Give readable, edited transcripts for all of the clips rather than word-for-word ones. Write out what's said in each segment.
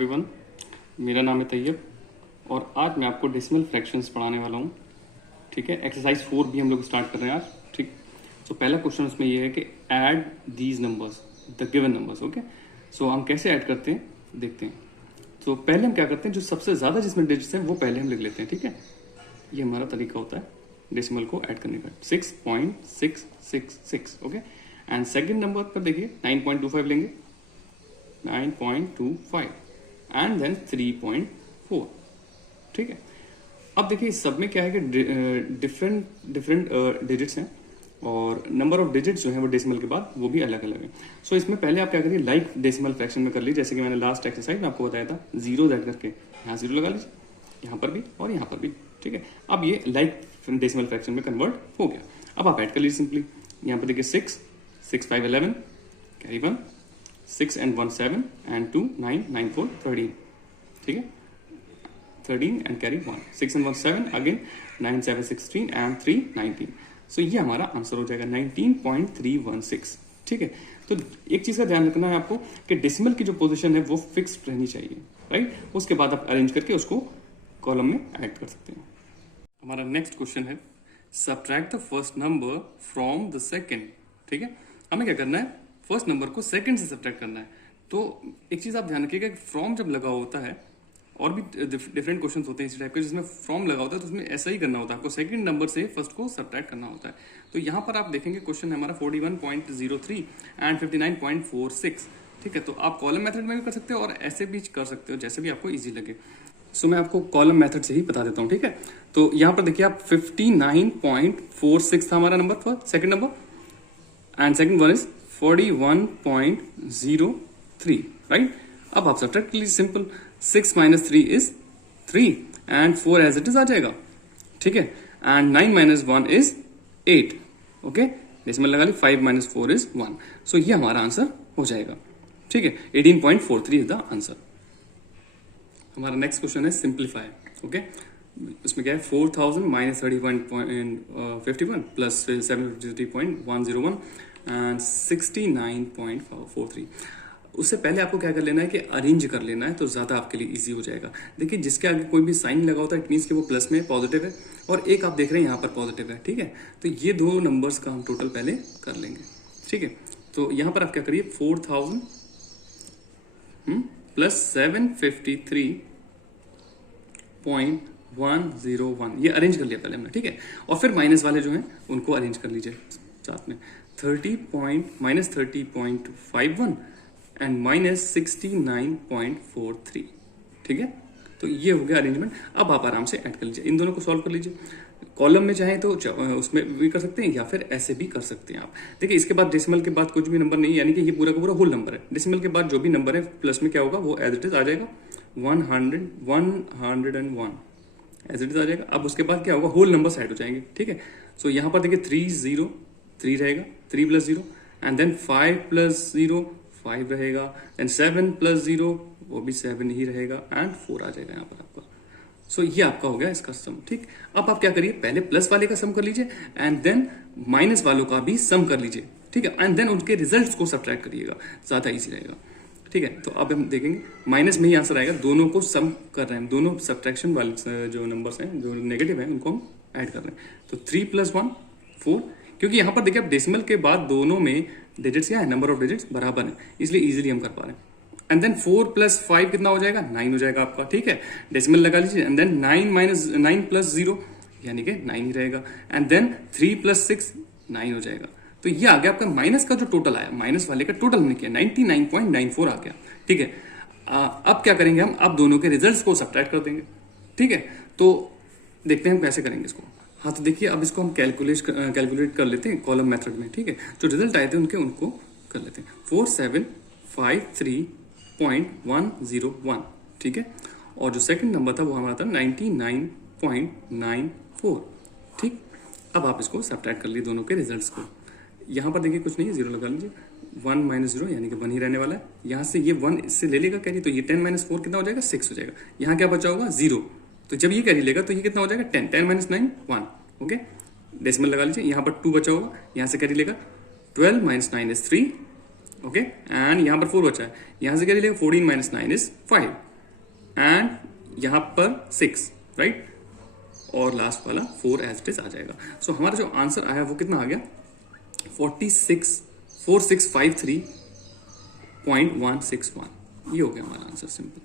Everyone, मेरा नाम है तैयब और आज मैं आपको डेसिमल फ्रैक्शंस पढ़ाने वाला हूँ। ठीक है, एक्सरसाइज 4 भी हम लोग स्टार्ट कर रहे हैं आज। ठीक, तो पहला क्वेश्चन उसमें ये है कि add these numbers the given numbers. Okay, so हम कैसे ऐड करते हैं देखते हैं। तो पहले हम क्या करते हैं, जो सबसे ज़्यादा जिसमें डिजिट्स हैं वो पहले हम लिख लेते हैं। ठीक है, ये हमारा तरीका होता है डेसिमल को ऐड करने का। 6.666। ओके, एंड सेकेंड नंबर पर देखिए 9.25 लेंगे, 9.25 एंड देन 3.4। ठीक है, अब देखिए इस सब में क्या है कि डिफरेंट डिजिट्स हैं और नंबर ऑफ डिजिट्स जो है वो डेसिमल के बाद वो भी अलग अलग है। सो इसमें पहले आप क्या करिए, लाइक डेसिमल फ्रैक्शन में कर लीजिए। जैसे कि मैंने लास्ट एक्सरसाइज में आपको बताया था, जीरो ऐड करके यहाँ जीरो लगा लीजिए, यहाँ पर भी और यहाँ पर भी। ठीक है, अब ये लाइक डेसिमल फ्रैक्शन में कन्वर्ट हो गया। अब आप ऐड कर लीजिए सिंपली। यहाँ पे देखिए 6, 6 5 11, कैरी 1, 6 and 1 7 and 2 9, 9 4 13। ठीक है, 13 and carry 1, 6 and 1 7 again, 9 7 16 and 3 19। सो ये हमारा आंसर हो जाएगा 19.316। ठीक है, तो एक चीज का ध्यान रखना है आपको कि डेसिमल की जो पोजीशन है वो फिक्स्ड रहनी चाहिए, राइट। उसके बाद आप अरेंज करके उसको कॉलम में ऐड कर सकते हैं। हमारा नेक्स्ट क्वेश्चन है subtract the first number from the second. ठीक है, हमें क्या करना है, फर्स्ट नंबर को सेकंड से सब्ट्रैक्ट करना है। तो एक चीज आप ध्यान रखिएगा कि फ्रॉम जब लगा होता है, और भी डिफरेंट क्वेश्चंस होते हैं इस टाइप के जिसमें फ्रॉम लगा होता है, तो उसमें ऐसा ही करना होता है, आपको सेकंड नंबर से फर्स्ट को सब्ट्रैक्ट करना होता है। तो यहाँ पर आप देखेंगे क्वेश्चन है हमारा 41.03 एंड 59.46। ठीक है, तो आप कॉलम मेथड में भी कर सकते हो और ऐसे भी कर सकते हो, जैसे भी आपको ईजी लगे। सो मैं आपको कॉलम मेथड से ही बता देता हूँ। ठीक है, तो यहाँ पर देखिए आप 59.46 था हमारा number for second number, and second one is 41.03, right. अब आप सब्ट्रैक्ट लीजिए, simple. 6 minus 3 is 3 and 4 as it is आ जाएगा। ठीक है, and 9 minus 1 is 8। Okay, decimal लगा ली, 5 minus 4 is 1। सो ये हमारा आंसर हो जाएगा। ठीक है, 18.43 इज द आंसर। हमारा नेक्स्ट क्वेश्चन है सिंप्लीफाई। ओके, इसमें क्या है, 4000 minus 30.51 प्लस 753.101 एंड 69.43। उससे पहले आपको क्या कर लेना है कि अरेंज कर लेना है, तो ज्यादा आपके लिए इजी हो जाएगा। देखिए जिसके आगे कोई भी साइन लगा होता है इट मीन्स कि वो प्लस में पॉजिटिव है, और एक आप देख रहे हैं यहाँ पर पॉजिटिव है। ठीक है, तो ये दो नंबर्स का हम टोटल पहले कर लेंगे। ठीक है, तो यहाँ पर आप क्या करिए, 4000 प्लस 753.101 ये अरेंज कर लिया पहले हमने। ठीक है, और फिर माइनस वाले जो हैं उनको अरेंज कर लीजिए साथ में, -30.51 एंड -69.43। ठीक है, तो ये हो गया अरेंजमेंट। अब आप आराम से ऐड कर लीजिए, इन दोनों को सॉल्व कर लीजिए। कॉलम में चाहे तो उसमें भी कर सकते हैं या फिर ऐसे भी कर सकते हैं आप। देखिए इसके बाद डेसिमल के बाद कुछ भी नंबर नहीं, यानी कि ये पूरा का पूरा होल नंबर है। डेसिमल के बाद जो भी नंबर है प्लस में क्या होगा वो एज इट इज आ जाएगा, 101 एज इट इज आ जाएगा। अब उसके बाद क्या होगा, होल नंबर ऐड हो जाएंगे। ठीक है, सो यहाँ पर देखिए 3 रहेगा, 3 + 0 एंड देन 5 + 0 5 रहेगा, देन 7 + 0 वो भी 7 ही रहेगा, एंड 4 आ जाएगा यहाँ पर आपका। सो ये आपका हो गया इसका सम। ठीक, अब आप क्या करिए, पहले प्लस वाले का सम कर लीजिए एंड देन माइनस वालों का भी सम कर लीजिए। ठीक है, एंड देन उनके रिजल्ट्स को सब्ट्रैक्ट करिएगा, ज्यादा इजी रहेगा। ठीक है, तो अब हम देखेंगे माइनस में ही आंसर आएगा, दोनों को सम कर रहे हैं, दोनों सब्ट्रैक्शन वाले जो नंबर्स हैं जो नेगेटिव है उनको हम ऐड कर रहे हैं। तो 3 + 1 4, क्योंकि यहाँ पर देखिए अब डेसिमल के बाद दोनों में डिजिट्स क्या है, नंबर ऑफ डिजिट्स बराबर है, इसलिए इजीली हम कर पा रहे हैं। एंड देन 4 + 5 कितना हो जाएगा, 9 हो जाएगा आपका। ठीक है, डेसिमल लगा लीजिए, एंड देन 9 + 0 यानी कि 9 ही रहेगा, एंड देन 3 + 6 9 हो जाएगा। तो ये आ गया आपका माइनस का जो टोटल आया, माइनस वाले का टोटल हमने किया 99.94 आ गया। ठीक है, अब क्या करेंगे हम, अब दोनों के रिजल्ट्स को सब्ट्रैक्ट कर देंगे। ठीक है, तो देखते हैं हम कैसे करेंगे इसको। हाँ, तो देखिए अब इसको हम कैलकुलेट कर लेते हैं कॉलम मेथड में। ठीक है, जो रिजल्ट आए थे उनको कर लेते हैं, 4753.101। ठीक है, और जो सेकंड नंबर था वो हमारा था 99.94। ठीक, अब आप इसको सब्ट्रैक्ट कर लिए दोनों के रिजल्ट्स को। यहाँ पर देखिए कुछ नहीं है, 0 लगा लीजिए, 1 - 0 यानी कि 1 ही रहने वाला है। यहाँ से ये 1 इससे ले लेगा कैरी, तो ये 10 - 4 कितना हो जाएगा, 6 हो जाएगा। यहाँ क्या बचा होगा, 0, तो जब ये कैरी लेगा तो ये कितना हो जाएगा, 10 - 9 1। ओके, डेसिमल लगा लीजिए, यहाँ पर 2 बचा होगा, यहाँ से कैरी लेगा 12 - 9 is 3। ओके, एंड यहाँ पर 4 बचा है, यहाँ से कैरी लेगा 14 - 9 is 5। एंड यहां पर 6, राइट, और लास्ट वाला 4 एज इट इज आ जाएगा। सो हमारा जो आंसर आया वो कितना आ गया, 46,4653.161। ये हो गया हमारा आंसर, सिंपल।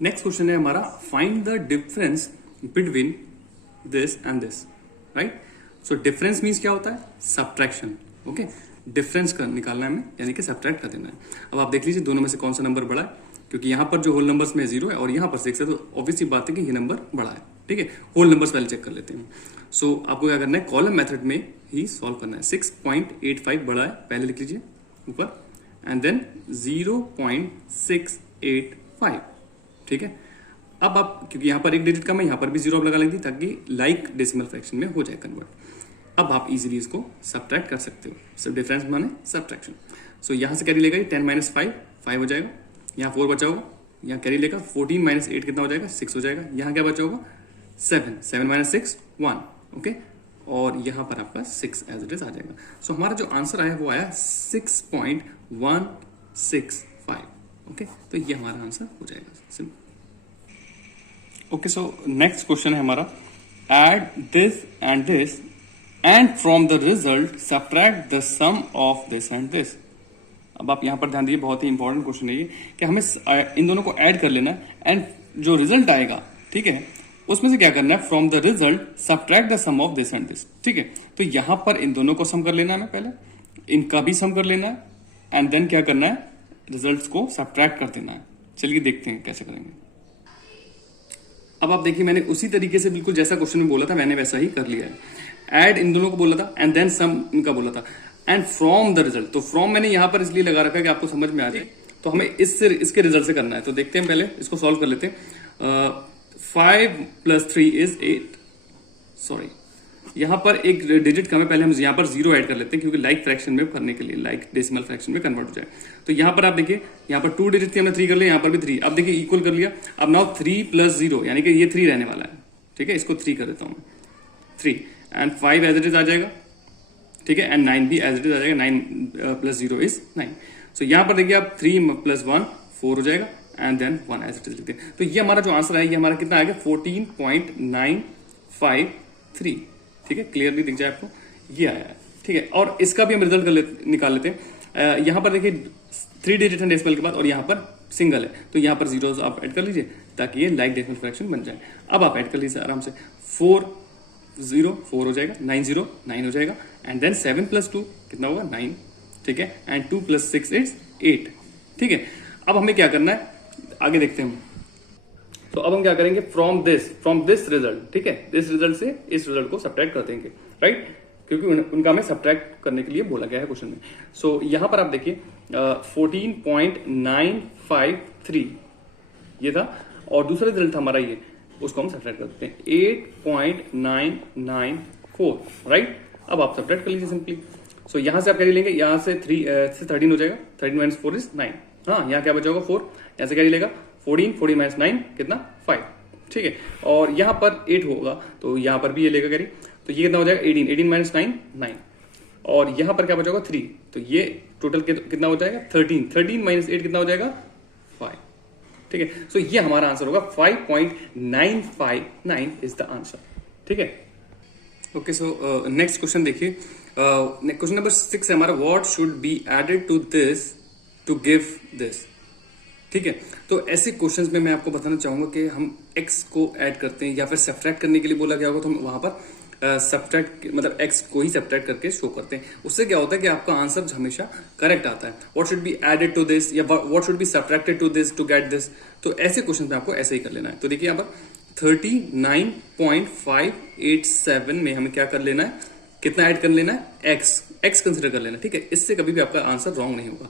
नेक्स्ट क्वेश्चन है हमारा, find the difference between this and this, right. So difference means क्या होता है, सब्ट्रैक्शन, ओके। डिफरेंस का निकालना है हमें, यानी कि सब्ट्रैक्ट कर देना है। अब आप देख लीजिए दोनों में से कौन सा नंबर बड़ा है, क्योंकि यहां पर जो होल नंबर्स में 0 है और यहां पर 6 है, तो ऑब्वियसली बात है कि ये नंबर बड़ा है, ठीक है। होल नंबर्स पहले चेक कर लेते हैं। सो आपको क्या करना है, कॉलम मेथड में ही सॉल्व करना है। 6.85 बड़ा है, पहले लिख लीजिए ऊपर, एंड देन 0.685, ठीक है। अब आप, क्योंकि यहां पर एक डिजिट कम है, यहां पर भी 0 लगा दी ताकि लाइक डेसिमल फ्रैक्शन में हो जाए कन्वर्ट। अब आप इजीली इसको सब्ट्रैक्ट कर सकते हो। सब डिफरेंस माने सब्ट्रैक्शन। सो यहां से कैरी लेगा 10 माइनस 5 हो जाएगा, यहाँ 4 बचा होगा, यहाँ कैरी लेगा 14 माइनस 8 कितना हो जाएगा, 6 हो जाएगा। यहाँ क्या बचा होगा, 7 माइनस 6 1, ओके। और यहाँ पर आपका 6 एज इट इज आ जाएगा। सो हमारा जो आंसर आया वो आया 6.165, ओके। तो ये हमारा आंसर हो जाएगा, simple. Okay, so next question है हमारा, add this and from the result subtract the sum of this and this. अब आप यहां पर ध्यान दीजिए, बहुत ही इंपॉर्टेंट क्वेश्चन है ये, कि हमें इन दोनों को ऐड कर लेना है, एंड जो रिजल्ट आएगा, ठीक है, उसमें से क्या करना है, from the result subtract the sum of this and this, ठीक है। तो यहां पर इन दोनों को सम कर लेना है, हमें पहले इनका भी सम कर लेना है, एंड देन क्या करना है, रिजल्ट्स को सब्ट्रैक्ट कर देना है। चलिए देखते हैं कैसे करेंगे। अब आप देखिए, मैंने उसी तरीके से बिल्कुल जैसा क्वेश्चन में बोला था, मैंने वैसा ही कर लिया है। ऐड इन दोनों को बोला था, एंड देन सम इनका बोला था, एंड फ्रॉम द रिजल्ट। तो फ्रॉम मैंने यहां पर इसलिए लगा रखा है कि आपको समझ में आ जाए। तो हमें इसके रिजल्ट से करना है। तो देखते हैं, पहले इसको सॉल्व कर लेते हैं। 5 + 3 = 8, सॉरी, यहां पर एक डिजिट कम है, पहले हम यहां पर 0 ऐड कर लेते हैं, क्योंकि लाइक फ्रैक्शन में करने के लिए, लाइक डेसिमल फ्रैक्शन में कन्वर्ट हो जाए। तो यहां पर आप देखिए, यहां पर 2 डिजिट थी, हमने 3 कर लिया, यहां पर भी 3। अब देखिए इक्वल कर लिया। अब नाउ 3 + 0, यानी कि ये 3 रहने वाला है, ठीक है। इसको 3 कर देता हूं मैं, 3, एंड 5 एज इट इज आ जाएगा, ठीक है, एंड 9 भी एज इट इज आ जाएगा। 9 + 0 = 9। सो यहां पर देखिए आप 3 + 1 4 हो जाएगा, and then 1 as it is लिखते हैं। तो ये हमारा जो आंसर है, ये हमारा कितना आ गया, 14.953, ठीक है। क्लियरली दिख जाए आपको, ये आया है, ठीक है। और इसका भी हम रिजल्ट निकाल लेते हैं। यहां पर देखिए 3 डिजिट है डेसिमल के बाद, और यहां पर सिंगल है, तो यहां पर 0 आप ऐड कर लीजिए ताकि ये लाइक डेसिमल फ्रैक्शन बन जाए। अब आप ऐड कर लीजिए आराम से, 4 0 4 हो जाएगा, 9 0 9 हो जाएगा, एंड देन 7 + 2 कितना होगा, 9, ठीक है, एंड 2 + 6 = 8, ठीक है। अब हमें क्या करना है, आगे देखते हैं हम। तो अब हम क्या करेंगे, फ्रॉम दिस रिजल्ट, ठीक है, दिस रिजल्ट से इस रिजल्ट को सब्ट्रैक्ट कर देंगे, राइट, क्योंकि उनका हमें सब्ट्रैक्ट करने के लिए बोला गया है क्वेश्चन में। सो यहां पर आप देखिए 14.953 ये था, और दूसरा रिजल्ट था हमारा ये, उसको हम सब्ट्रैक्ट करते हैं 8.994, राइट। अब आप सब्ट्रैक्ट कर लीजिए सिंपली। सो यहां से आप कैरी लेंगे, यहां से 3 से 13 हो जाएगा, 13 - 4 = 9। हाँ, यहाँ क्या बचा होगा, 4, यहां से कैरी लेगा 14 - 9 कितना, 5, ठीक है। और यहां पर 8 होगा, तो यहां पर भी ये लेगा कैरी, तो ये कितना हो जाएगा, 18 - 9 9। और यहां पर क्या बचा होगा, 3, तो ये टोटल कितना हो जाएगा, 13 - 8 कितना हो जाएगा, 5, ठीक है। सो ये हमारा आंसर होगा, 5.959 इज द आंसर, ठीक है। ओके, सो नेक्स्ट क्वेश्चन देखिए, क्वेश्चन नंबर 6 है हमारा, what should be added to this to give this, ठीक है। तो ऐसे क्वेश्चंस में मैं आपको बताना चाहूंगा कि हम x को ऐड करते हैं, या फिर सब्ट्रैक्ट करने के लिए बोला गया होगा, तो हम वहां पर सब्ट्रैक्ट मतलब x को ही सब्ट्रैक्ट करके शो करते हैं। उससे क्या होता है कि आपका आंसर हमेशा करेक्ट आता है। What should be added to this, या what should be subtracted to this to get this. तो ऐसे क्वेश्चन में आपको ऐसे ही कर लेना है। तो देखिए यहाँ पर 39.587 में हमें क्या कर लेना है, कितना ऐड कर लेना है, x कंसिडर कर लेना, ठीक है। इससे कभी भी आपका आंसर रॉन्ग नहीं होगा।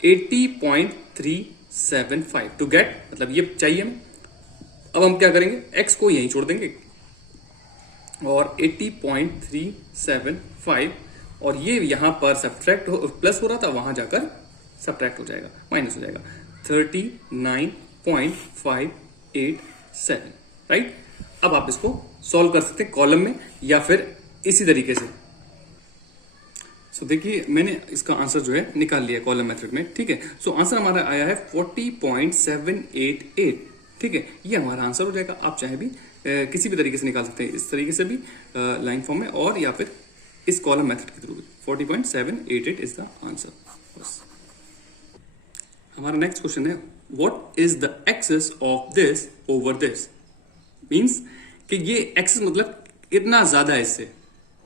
80.375 टू गेट, मतलब ये चाहिए हमें। अब हम क्या करेंगे, x को यहीं छोड़ देंगे, और 80.375, और ये यहां पर सब्ट्रैक्ट प्लस हो रहा था, वहां जाकर सब्ट्रैक्ट हो जाएगा, माइनस हो जाएगा, 39.587, राइट। अब आप इसको सॉल्व कर सकते हैं कॉलम में, या फिर इसी तरीके से। सो देखिए मैंने इसका आंसर जो है निकाल लिया कॉलम मेथड में, ठीक है। सो आंसर हमारा आया है 40.788, ठीक है। ये हमारा आंसर हो जाएगा। आप चाहे भी किसी भी तरीके से निकाल सकते हैं, इस तरीके से भी लाइन फॉर्म में, और या फिर इस कॉलम मेथड के थ्रू भी। 40.788 इज द आंसर। बस हमारा नेक्स्ट क्वेश्चन है what is the excess of this over this. Means कि ये एक्सेस मतलब कितना ज्यादा है इससे,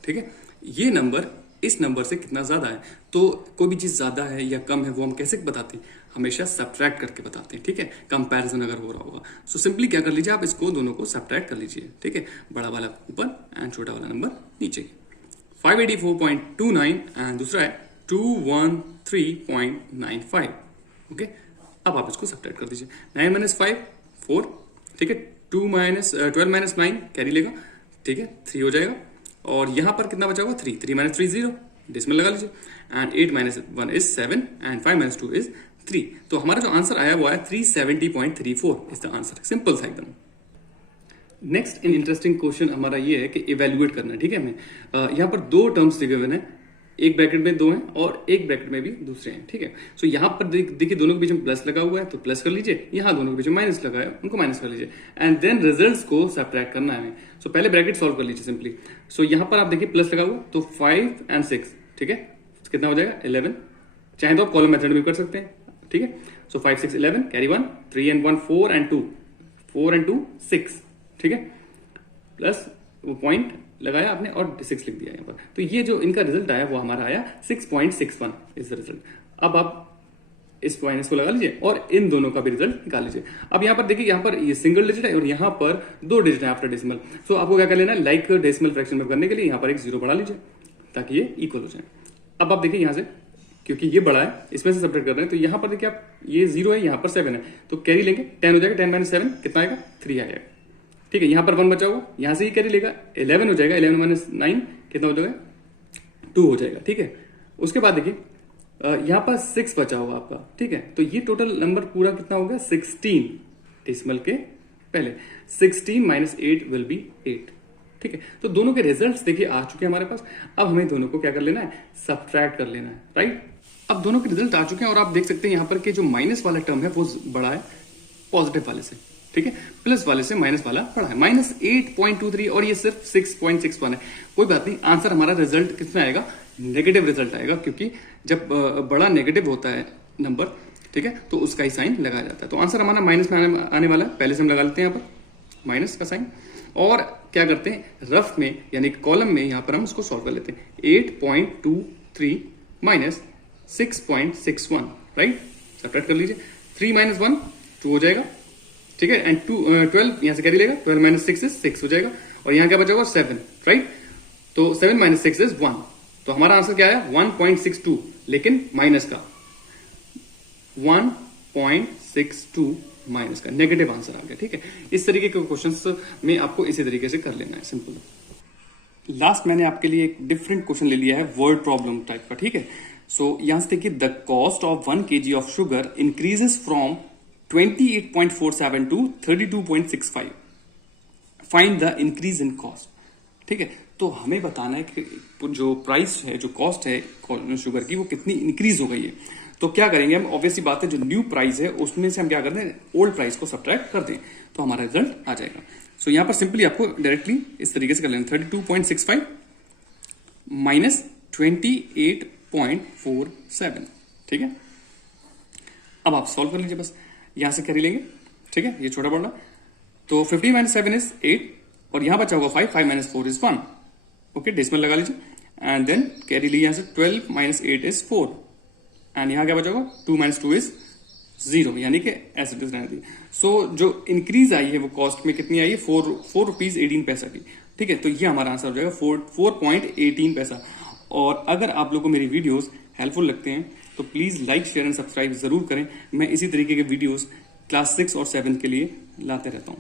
ठीक है। ये नंबर इस नंबर से कितना ज्यादा है। तो कोई भी चीज ज्यादा है या कम है वो हम कैसे बताते हैं, हमेशा सब्ट्रैक्ट करके बताते हैं, ठीक है। कंपैरिजन अगर हो रहा होगा सो सिंपली क्या कर लीजिए, आप इसको दोनों को सब्ट्रैक्ट कर लीजिए, ठीक है। बड़ा वाला ऊपर एंड छोटा वाला नंबर नीचे। 584.29 एंड दूसरा है 213.95, ओके। अब आप इसको सब्ट्रैक्ट कर दीजिए। 9 - 5 4, ठीक है। 12 - 9 कैरी लेगा, ठीक है, 3 हो जाएगा। और यहां पर कितना बचा होगा 3, 3 - 3 0, डेसिमल लगा लीजिए। And 8 - 1 is 7 and 5 - 2 is 3। तो हमारा जो आंसर आया वो आया 370.34 इज द आंसर। सिंपल था एकदम। नेक्स्ट इंटरेस्टिंग क्वेश्चन हमारा ये है कि इवेल्युएट करना है, ठीक है। हमें यहाँ पर दो टर्म्स दिए हुए हैं, एक ब्रैकेट में दो हैं और एक ब्रैकेट में भी दूसरे हैं, ठीक है। सो यहाँ पर देखिए दोनों के बीच में प्लस लगा हुआ है तो प्लस कर लीजिए, यहाँ दोनों के बीच में माइनस लगा है उनको माइनस कर लीजिए, एंड देन रिजल्ट्स को सब्ट्रैक्ट करना है हमें। सो पहले ब्रैकेट सॉल्व कर लीजिए सिंपली। सो यहाँ पर आप देखिए प्लस लगा हुआ तो 5 and 6, ठीक है, कितना हो जाएगा 11। चाहे तो आप कॉलम मेथड में कर सकते हैं, ठीक है। सो 5 6 11 कैरी 1, 3 and 1 4 and 2, 4 and 2 6, ठीक है। प्लस वो पॉइंट लगाया आपने और 6 लिख दिया यहाँ पर। तो ये जो इनका रिजल्ट आया वो हमारा आया 6.61 इज द रिजल्ट। अब आप इस माइनस को लगा लीजिए और इन दोनों का भी रिजल्ट निकाल लीजिए। अब यहाँ पर देखिए, यहाँ पर ये सिंगल डिजिट है और यहाँ पर 2 डिजिट है आफ्टर डेसिमल। सो आपको क्या कर लेना है, लाइक डेसिमल फ्रैक्शन में करने के लिए यहाँ पर एक 0 बढ़ा लीजिए ताकि ये इक्वल हो जाए। अब आप देखिए यहाँ से, क्योंकि ये बड़ा है इसमें से सब्ट्रैक्ट कर रहे हैं, तो यहाँ पर देखिए आप ये 0 है, यहाँ पर 7 है, तो कैरी लेंगे 10 हो जाएगा। 10 - 7 कितना आएगा 3 आएगा, ठीक है। यहाँ पर 1 बचा होगा, यहाँ से ही कैरी लेगा 11 हो जाएगा। 11 - 9 कितना हो जाएगा 2 हो जाएगा, ठीक है। उसके बाद देखिए यहाँ पर 6 बचा होगा आपका, ठीक है। तो ये टोटल नंबर पूरा कितना होगा 16 डेसिमल के पहले। 16 - 8 विल बी 8, ठीक है। तो दोनों के रिजल्ट्स देखिए आ चुके हैं हमारे पास। अब हमें दोनों को क्या कर लेना है, सब्ट्रैक्ट कर लेना है, राइट। अब दोनों के रिजल्ट आ चुके हैं और आप देख सकते हैं यहाँ पर कि जो माइनस वाला टर्म है वो बड़ा है पॉजिटिव वाले से, ठीक है। प्लस वाले से माइनस वाला बड़ा है, -8.23 और ये सिर्फ 6.61 है। कोई बात नहीं, आंसर हमारा रिजल्ट कितना आएगा, नेगेटिव रिजल्ट आएगा, क्योंकि जब बड़ा नेगेटिव होता है नंबर, ठीक है, तो उसका ही साइन लगाया जाता है। तो आंसर हमारा माइनस में आने वाला है। पहले से हम लगा लेते हैं यहाँ पर माइनस का साइन, और क्या करते हैं रफ में यानी कॉलम में यहाँ पर हम उसको सॉल्व कर लेते हैं। 8.23 - 6.61, राइट। सब्ट्रैक्ट कर लीजिए। 3 - 1 2 हो जाएगा, ठीक है। एंड 12 यहां से कैरी लेगा, 12 - 6 इज 6 हो जाएगा। और यहां क्या बचा होगा 7, राइट। तो 7 - 6 इज 1। तो हमारा आंसर क्या है 1.62, लेकिन माइनस का 1.62 माइनस का नेगेटिव आंसर आ गया, ठीक है। इस तरीके के क्वेश्चंस में आपको इसी तरीके से कर लेना है, सिंपल। लास्ट मैंने आपके लिए एक डिफरेंट क्वेश्चन ले लिया है वर्ड प्रॉब्लम टाइप का, ठीक है। सो यहां से देखिए, the cost of 1 kg of sugar increases from 28.47 to 32.65। Find the increase in cost, ठीक है। तो हमें बताना है कि जो प्राइस है, जो कॉस्ट है शुगर की, वो कितनी इंक्रीज हो गई है। तो क्या करेंगे हम, ऑब्वियसली बात है, जो न्यू प्राइस है उसमें से हम क्या करते हैं, ओल्ड प्राइस को सब्ट्रैक्ट कर दें तो हमारा रिजल्ट आ जाएगा। सो यहां पर सिंपली आपको डायरेक्टली इस तरीके से कर लेना, 32.65 माइनस 28.47, ठीक है। अब आप सॉल्व कर लीजिए, बस यहां से कैरी लेंगे, ठीक है, ये छोटा बड़ा। तो 15 - 7 इज 8 और यहां बचा होगा 5, 5 - 4 इज 1, ओके। डेसिमल लगा लीजिए एंड देन कैरी लीजिए यहां से 12 - 8 इज 4 एंड यहां क्या बचा होगा 2 - 2 इज 0, यानी कि एज इट इज रहने दी। सो जो इंक्रीज आई है वो कॉस्ट में कितनी आई है 4 रुपीज 18 पैसा की, ठीक है। तो ये हमारा आंसर हो जाएगा 4.18 पैसा। और अगर आप लोगों को मेरी वीडियोस हेल्पफुल लगते हैं तो please like share and subscribe जरूर करें। मैं इसी तरीके के वीडियोस क्लास 6 और 7 के लिए लाते रहता हूं।